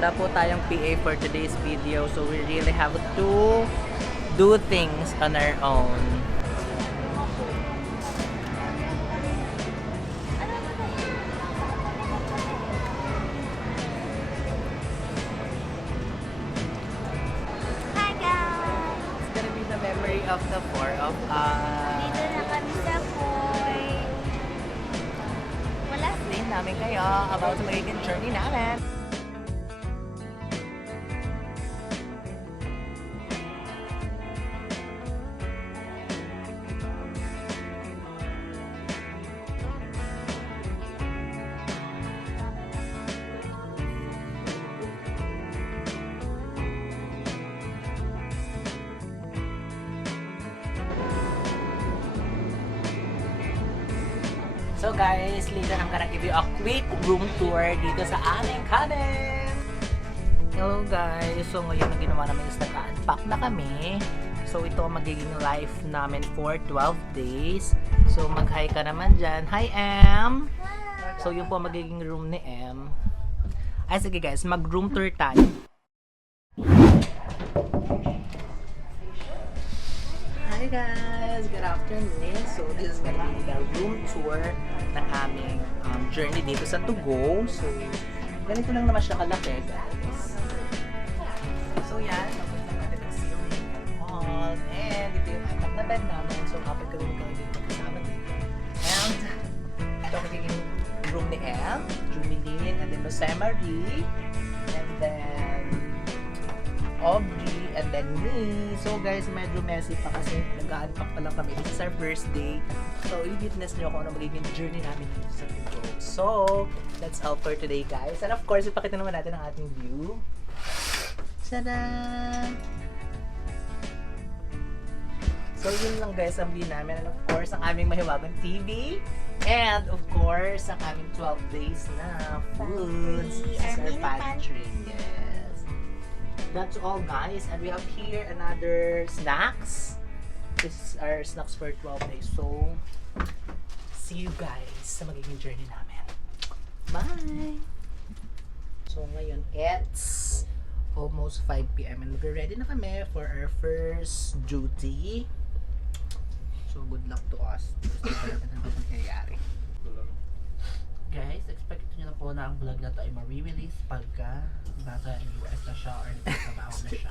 wala po tayong PA for today's video, so we really have to do things on our own. Hi guys! It's gonna be the memory of the four of us. Dito na kami sa Foy. Wala Explain namin kayo about sa magiging journey namin. So guys, later I'm gonna give you a quick room tour dito sa aming cabin. Hello guys, so ngayon ang ginawa namin is nag-unpack na kami. So ito ang magiging life namin for 12 days. So mag-hi ka naman dyan. Hi Em! So yun po ang magiging room ni Em. Ay sige guys, mag-room tour tayo. Hi guys! Good afternoon! So this is gonna be the room tour ng aming journey dito sa Tugo. So ganito lang naman siya kalaki guys. So yan, nakita natin ang ceiling and all. And ito yung apat na bed namin. So apat kami magkakaging magkasama dito. And ito magiging room ni Em, Jumiline, and then Rosemary, and then Aubrey, and then me. So guys, medyo messy pa kasi nag-unpack pa lang kami. This is our first day. So i-witness nyo kung ano magiging journey namin dito sa Tugo. So, that's all for today guys. And of course, ipakita naman natin ang ating view. Tada! So yun lang guys ang view namin. And of course, ang aming mahiwagang TV. And of course, ang aming 12 days na foods. This is our pantry. Yes. That's all guys, and we have here another snacks. This is our snacks for 12 days. So see you guys sa magiging journey namin. Bye! So ngayon it's almost 5 PM and we're ready na kami for our first duty. So good luck to us. Gusto pa natin ang mangyayari. Guys, expect nyo na po na ang vlog na to ay ma-release pagka nasa US na siya or nagtatrabaho na siya.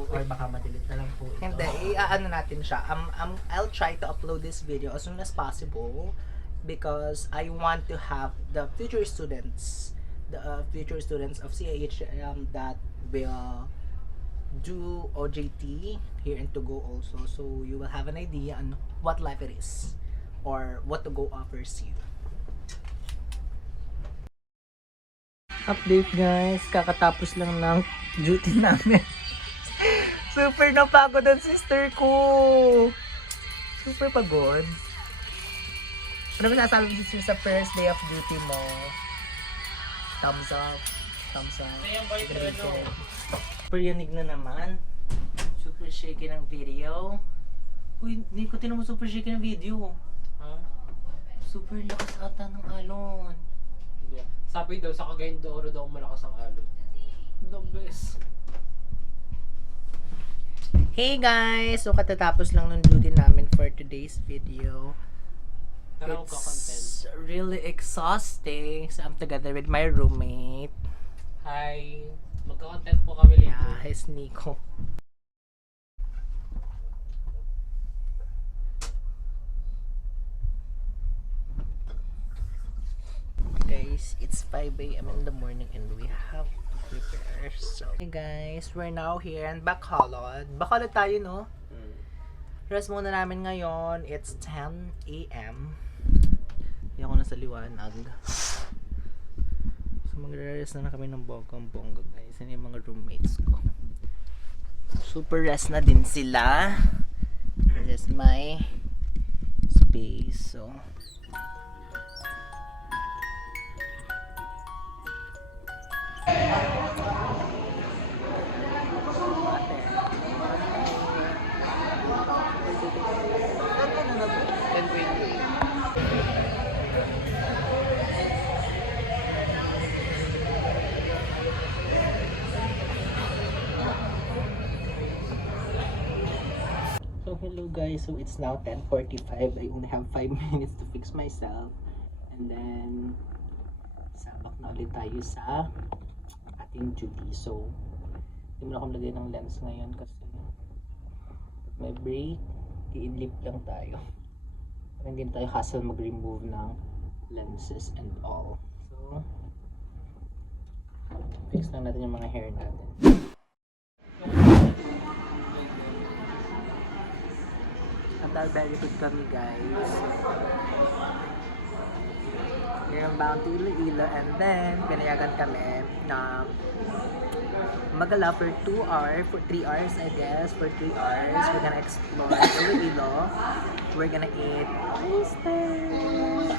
Or baka ma-delete na lang po ito. Hindi, i-ano natin siya. I'll try to upload this video as soon as possible because I want to have the future students of CAH that will do OJT here in Tugo also. So you will have an idea on what life it is or what Tugo offers you. Update guys, kakatapos lang ng duty namin. Super napagod ang sister ko. Super pagod. Ano ba nasabi mo sa first day of duty mo? Thumbs up. Thumbs up. Super yanig na naman. Super shaky ng video. Uy, hindi ko tinamo super shaky ng video. Huh? Super lakas ata ng alon. Sabi daw sa Cagayan de Oro daw malakas ang alon. The best. Hey guys! So katatapos lang ng duty namin for today's video. Tara ko content. It's really exhausting. So I'm together with my roommate. Hi! Magka-content po kami later. Yeah, he's Nico. Guys, it's 5 AM in the morning and we have to prepare. So, hey guys, we're now here in Bacolod. Bacolod tayo, no? Rest muna namin ngayon. It's 10 AM. Hindi ako nasa liwanag. So, magre-rest na kami ng bonggang-bongga, guys. Yan yung mga roommates ko. Super rest na din sila. This is my space. So, guys, so it's now 10:45. I only have 5 minutes to fix myself. And then, sabak na ulit tayo sa ating duty. So, hindi mo na akong lagay ng lens ngayon kasi may break. I-inlip lang tayo. Para hindi na tayo hassle mag-remove ng lenses and all. So, fix lang natin yung mga hair natin. At very good kami guys. Here ang bound to Iloilo and then pinayagan kami na magala for 2 hours, for 3 hours I guess, for 3 hours we're gonna explore Iloilo. We're gonna eat oysters.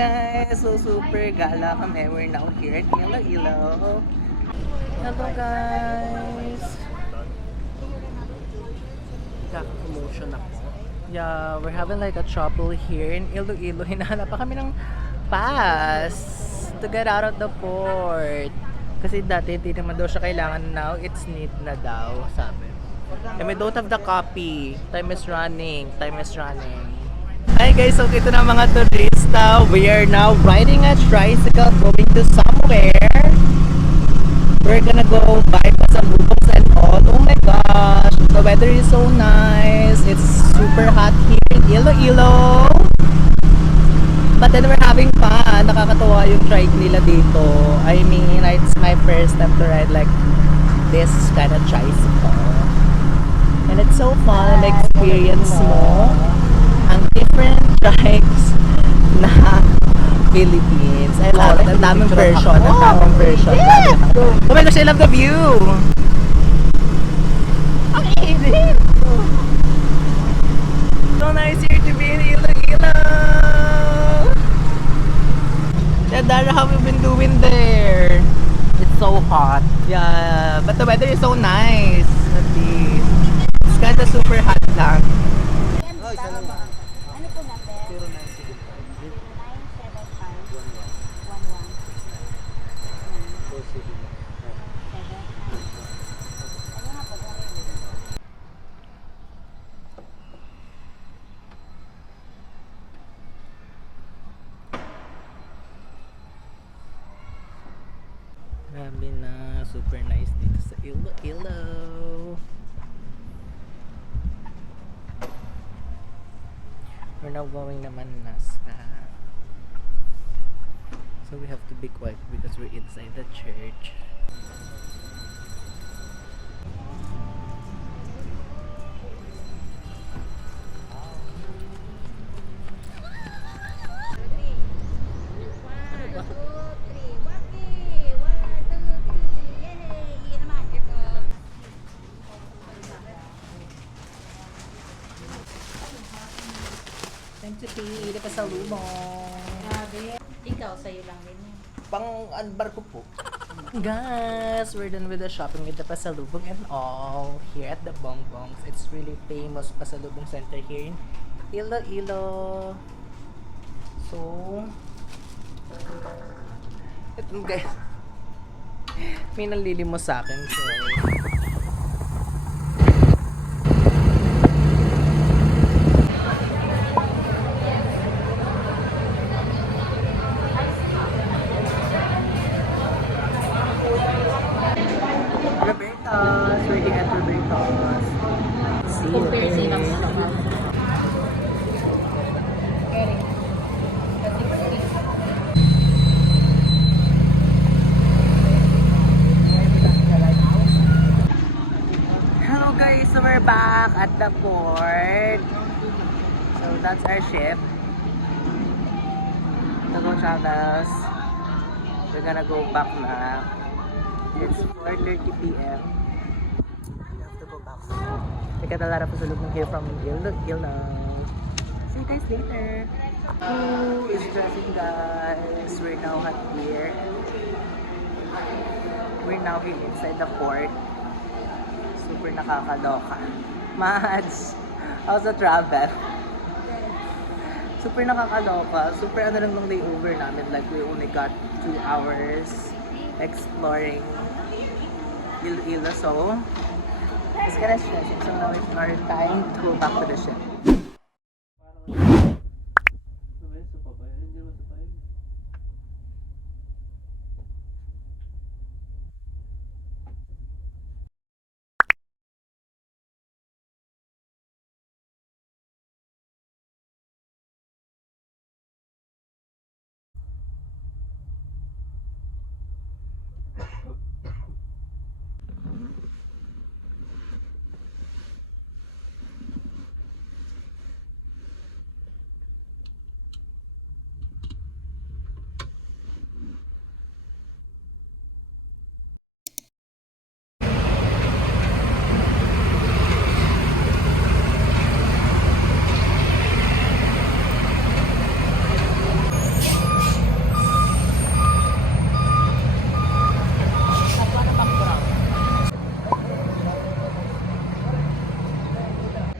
Guys, so super gala kami. We're now here at Iloilo. Hello guys! Kaka-emotion ako. Yeah, we're having like a trouble here in Iloilo. Hinahanap pa kami ng pass to get out of the port. Kasi dati hindi naman daw siya kailangan, now it's need na daw, sabi. And we don't have the copy. Time is running. Time is running. Hi guys, so ito na mga turista. We are now riding a tricycle going to somewhere. We're gonna go buy pasalubos and all. Oh my gosh, the weather is so nice. It's super hot here in Iloilo. But then we're having fun. Nakakatuwa yung trike nila dito. I mean, it's my first time to ride like this kind of tricycle. And it's so fun. Experience mo ang different tribes na Philippines. I love it. Ang daming version. Ang daming version. Oh my gosh, I love the view! Ang init! So nice here to be in Iloilo! Dara, how have you been doing there? It's so hot. Yeah, but the weather is so nice. At least. It's kinda super hot lang. Ano po number? 975-11. Grabe na, super nice dito sa Iloilo. We're now going naman nasa. So we have to be quiet because we're inside the church. Time to pay, ito pa sa lumong. Grabe. Ikaw, sa'yo lang din yan. Pang-anbar ko po. Guys, we're done with the shopping with the pasalubong and all here at the Bongbongs. It's really famous pasalubong center here in Iloilo. So, ito guys, may nalilimos sa akin. So, Roberta's, waiting at Roberta's. See you. Compare sila mo Hello guys, so we're back at the port. So that's our ship. To go travels. We're gonna go back na. It's 4:30 p.m. We have to go back. We got a lot of pasalubong here from Iloilo. See you guys later. Who is driving guys? We're now here. We're now here inside the port. Super nakakaloka. Mads, how's the travel? Super nakakaloka. Super ano lang nung layover namin. Like, we only got 2 hours exploring Iloilo. So, it's gonna stress. So now it's our time to go back to the ship.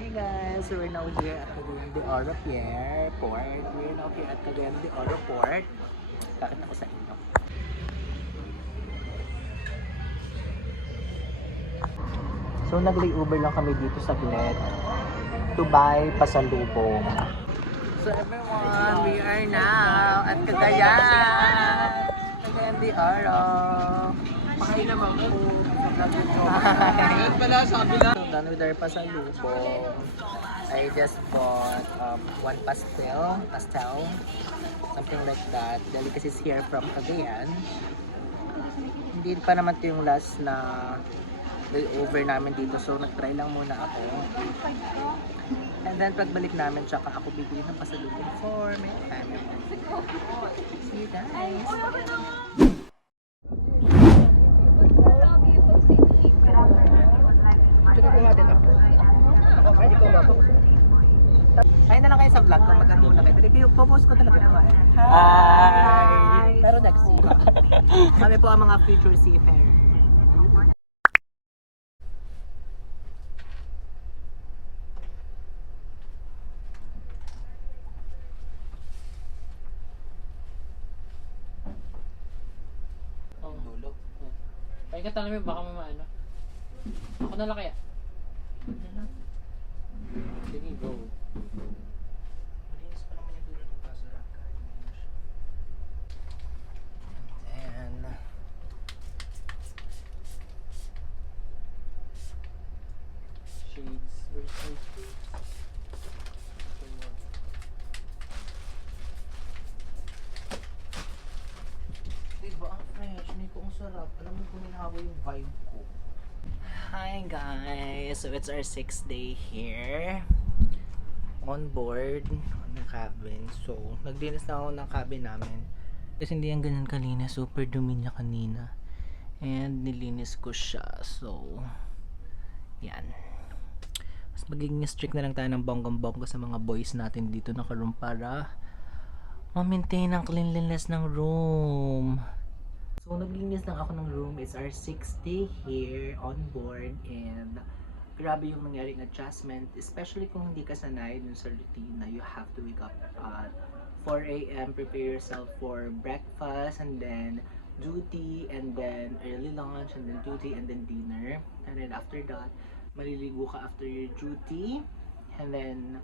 Hey guys, so we're now here at Cagayan de Oro Airport. We're now here at Cagayan de Oro Port. Bakit ako sa inyo? So nag-layover lang kami dito sa Glen to buy pasalubong. So everyone, we are now at Cagayan! Cagayan de Oro! Pakailan ako. Hi! Pala, sabi lang. So done with our pasalubong. I just bought one pastel, something like that. Delicacies here from Cagayan. Hindi pa naman ito yung last na layover namin dito. So nag-try lang muna ako. And then pagbalik namin, tsaka ako bibili ng pasalubong for my family. See you guys! Ayun na lang kayo sa vlog kung mag-ano muna kayo. Dali, popost ko talaga naman. Hi! Pero next year. Kami po ang mga future seafarer. Oh. Dulo. Ay, katanong mo, baka mamaano. Ako na lang kaya. Sige, go. Malinis pa naman yung dulo ng basurakan. And then, Shades. Where's my shades? diba ang fresh? Niko, ang sarap. Alam mo kung hinahawa yung vibe ko. Hi guys! So it's our 6th day here on board ng cabin. So naglinis na ako ng cabin namin. Kasi hindi yan ganyan kanina. Super dumi niya kanina. And nilinis ko siya. So yan. Mas magiging strict na lang tayo ng bonggang-bongga sa mga boys natin dito na room para ma-maintain ang cleanliness ng room. So, naglinis lang ako ng room. It's our 6th day here on board and grabe yung nangyaring adjustment, especially kung hindi ka sanay dun sa routine na you have to wake up at 4 a.m., prepare yourself for breakfast and then duty and then early lunch and then duty and then dinner. And then after that, maliligo ka after your duty and then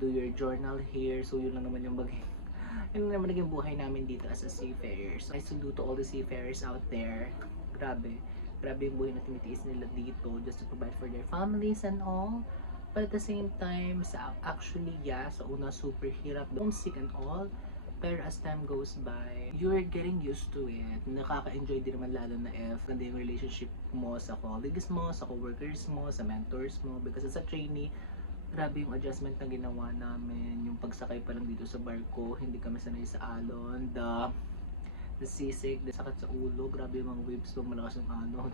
do your journal here. So, yun lang naman yung yun naman naging buhay namin dito as a seafarers. I salute to all the seafarers out there. Grabe yung buhay na tinitiis nila dito just to provide for their families and all. But at the same time, actually, sa una super hirap, homesick and all. Pero as time goes by, you're getting used to it. Nakaka-enjoy din naman lalo na if ganda yung relationship mo sa colleagues mo, sa coworkers mo, sa mentors mo. Because as a trainee, grabe yung adjustment na ginawa namin. Yung pagsakay pa lang dito sa barko, hindi kami sanay sa alon. The seasick, the sakit sa ulo, grabe yung mga waves so malakas yung alon.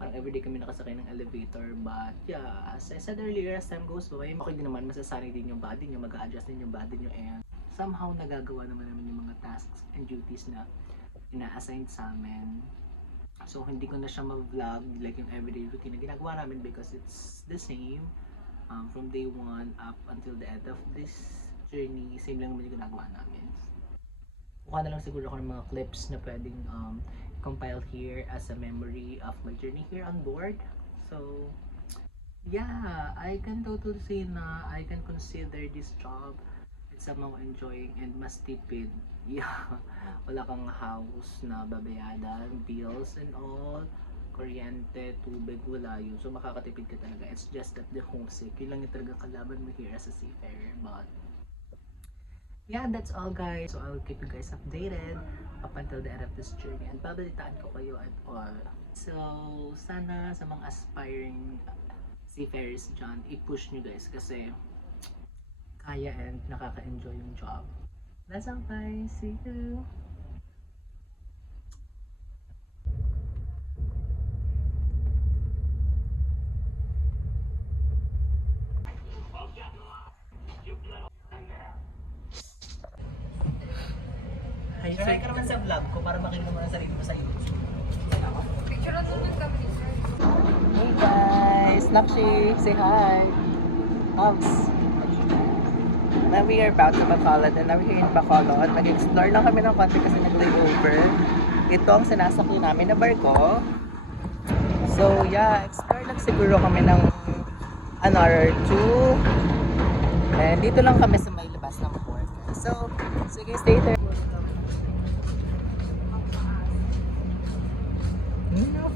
Parang everyday kami nakasakay ng elevator. But yeah, as I said earlier, as time goes by, okay din naman, masasanay din yung body nyo, mag-a-adjust din yung body nyo, and somehow nagagawa naman namin yung mga tasks and duties na ina-assign sa amin. So, hindi ko na siya ma-vlog like yung everyday routine na ginagawa namin because it's the same. From day 1 up until the end of this journey, same lang naman yung ginagawa namin. Kuha na lang siguro ako ng mga clips na pwedeng compile here as a memory of my journey here on board. So, yeah, I can totally say na I can consider this job it's somehow enjoying and mas tipid. Yeah, wala kang house na babayaran, bills and all, kuryente, tubig, wala yun. So makakatipid ka talaga. It's just that the homesick, yun lang yung talaga kalaban mo here as a seafarer. But yeah, that's all guys. So I'll keep you guys updated up until the end of this journey. And babalitaan ko kayo at all. So sana sa mga aspiring seafarers dyan, i-push nyo guys kasi kaya and nakaka-enjoy yung job. That's all guys. See you! Hi, try ka naman sa vlog ko para makita mo na sarili mo sa YouTube. Picture naman kami ni sir. Hey guys! Nakshi! Say hi! Pops! Now we are back to Bacolod and now we're here in Bacolod. Mag-explore lang kami ng konti kasi nag-layover. Ito ang sinasakyan namin na barko. So yeah, explore lang siguro kami ng an hour or two. And dito lang kami sa may labas ng port. So, sige, stay there.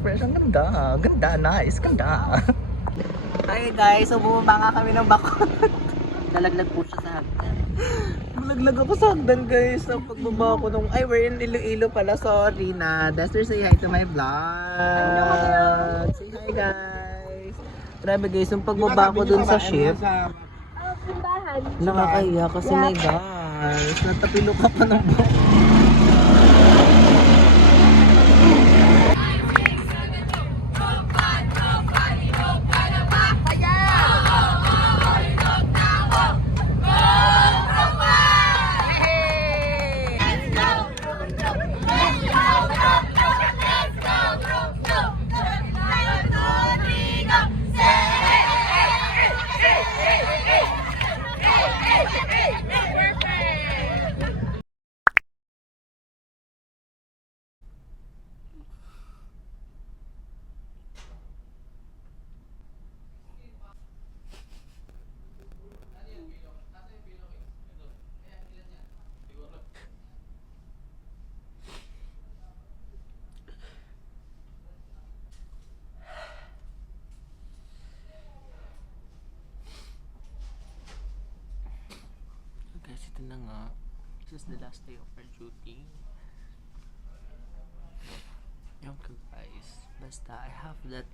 Fresh, ang ganda. Ganda, nice, ganda. Hi guys, so bumaba nga kami ng Bacolod. Nalaglag po siya sa hagdan. Nalaglag ako sa hagdan guys. Sa pagbaba ko nung, ay we're in Iloilo pala, sorry na. Dester, say hi to my vlog. Say hi guys. Grabe guys, yung pagbaba ko dun sa ship, Puntahan. nakakaya kasi my guys, natapilo ka pa ng buhok. Guys, ito na nga. This is the last day of our duty. Yung ko guys. Basta, I have that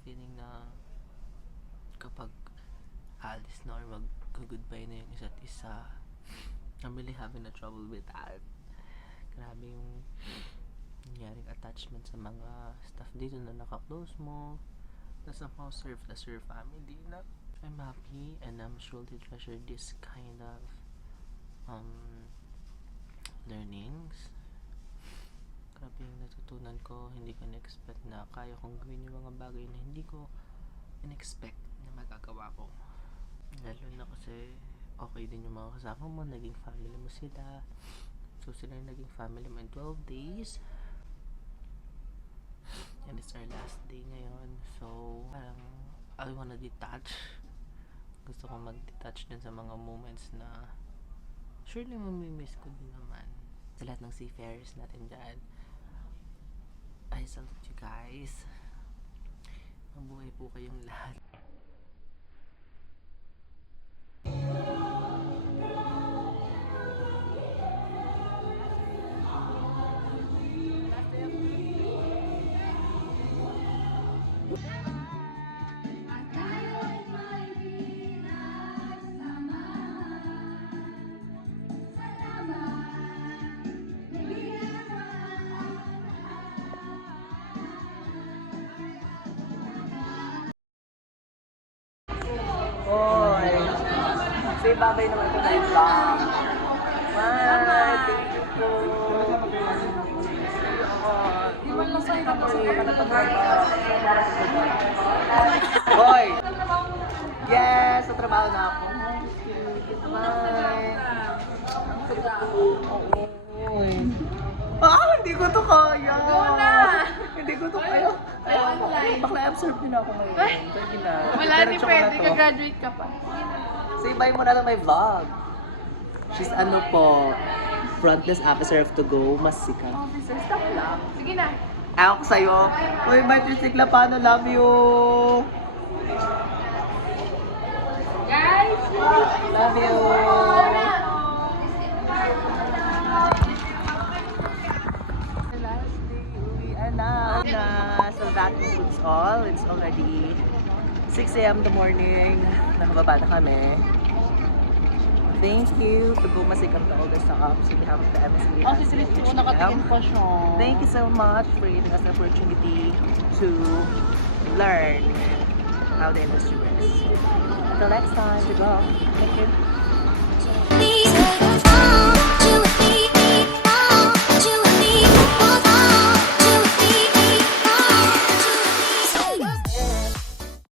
feeling na kapag alis na or mag-goodbye na yung isa't isa, I'm really having a trouble with that. Grabe yung nangyaring attachment sa mga staff dito na naka-close mo, na somehow serve as your family na. I'm happy and I'm sure to treasure this kind of learnings. Grabe yung natutunan ko. Hindi ko na-expect na kaya kong gawin yung mga bagay na hindi ko in-expect na magagawa ko. Lalo na kasi okay din yung mga kasama mo, naging family mo sila. So sila yung naging family mo in 12 days. And it's our last day ngayon. So parang I wanna detach. Gusto kong mag-detach din sa mga moments na surely mamimiss ko din naman. Sa lahat ng seafarers natin dyan, I salute you guys. Mabuhay po kayong lahat. Hoy! Say babay naman to my vlog. Bye! Thank you po! Hoy! Yes! Sa trabaho na ako. Hindi ko to kaya. Go na! Hindi ko to kaya. Bakla absorb din ako ngayon. Sige na. Wala ni Diretso ko na pwede, to. ka-graduate ka pa. Say bye muna na may vlog. She's ano po, front desk officer of To Go, Masika. Officer, stop lang. Sige na. Ako sa'yo. Uy, bye Tricycla, paano? Love you. Guys! Love you. The last day, uwian na. So that concludes all. It's already 6 a.m. in the morning. Nakababa na kami. Thank you to Go Masikam to all the stops on behalf of the MSC. Thank you so much for giving us the opportunity to learn how the industry works. Until next time, to go. Thank you.